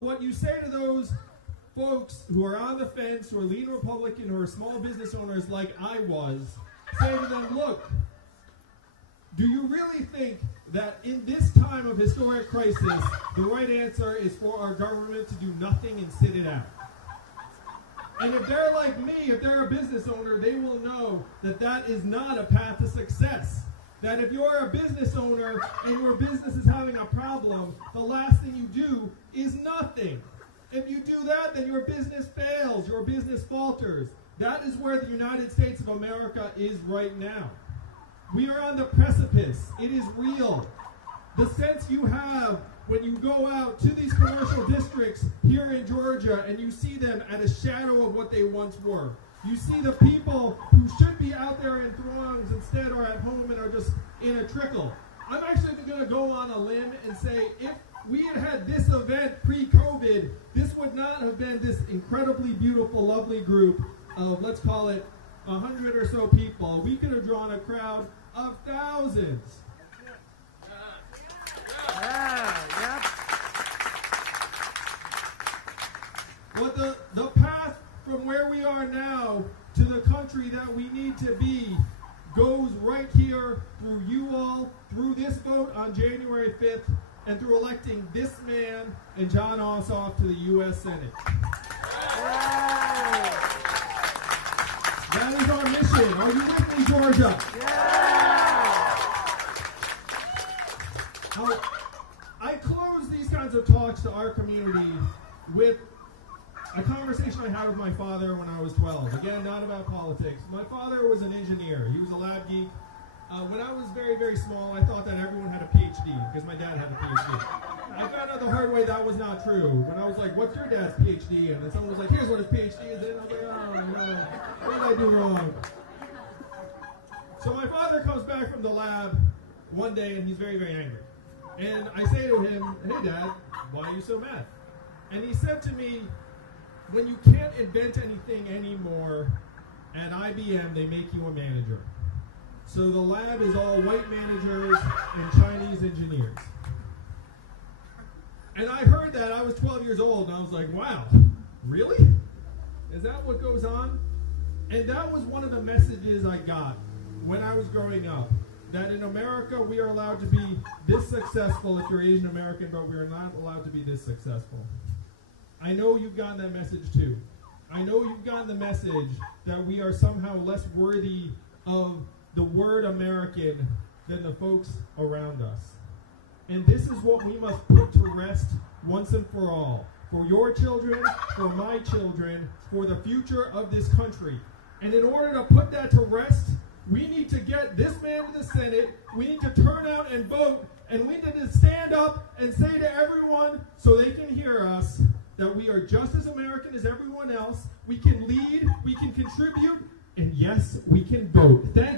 What you say to those folks who are on the fence, who are leaning Republican, who are small business owners like I was, say to them, look, do you really think that in this time of historic crisis, the right answer is for our government to do nothing and sit it out? And if they're like me, if they're a business owner, they will know that that is not a path to success. That if you're a business owner and your business is having a problem, the last thing you do is nothing. If you do that, then your business fails, your business falters. That is where the United States of America is right now. We are on the precipice. It is real. The sense you have when you go out to these commercial districts here in Georgia and you see them at a shadow of what they once were. You see the people who should be out there in throngs instead are at home and are just in a trickle. I'm actually going to go on a limb and say if we had had this event pre-COVID, this would not have been this incredibly beautiful, lovely group of, let's call it, 100 or so people. We could have drawn a crowd of thousands. But the path from where we are now to the country that we need to be goes right here through you all, through this vote on January 5th, and through electing this man and Jon Ossoff to the U.S. Senate. That is our mission. Are you with me, Georgia? Now, I close these kinds of talks to our community with a conversation I had with my father when I was 12. Again, not about politics. My father was an engineer. He was a lab geek. When I was very, very small, I thought that everyone had a PhD because my dad had a PhD. I found out the hard way that was not true. When I was like, what's your dad's PhD? And then someone was like, here's what his PhD is. And I was like, oh, no, what did I do wrong? So my father comes back from the lab one day and he's very, very angry. And I say to him, hey, Dad, why are you so mad? And he said to me, when you can't invent anything anymore, at IBM, they make you a manager. So the lab is all white managers and Chinese engineers. And I heard that. I was 12 years old, and I was like, wow, really? Is that what goes on? And that was one of the messages I got when I was growing up, that in America, we are allowed to be this successful if you're Asian American, but we are not allowed to be this successful. I know you've gotten that message too. I know you've gotten the message that we are somehow less worthy of the word American than the folks around us. And this is what we must put to rest once and for all. For your children, for my children, for the future of this country. And in order to put that to rest, we need to get this man to the Senate, we need to turn out and vote, and we need to stand up and say to everyone so they can hear us, that we are just as American as everyone else. We can lead, we can contribute, and yes, we can vote. Thank you.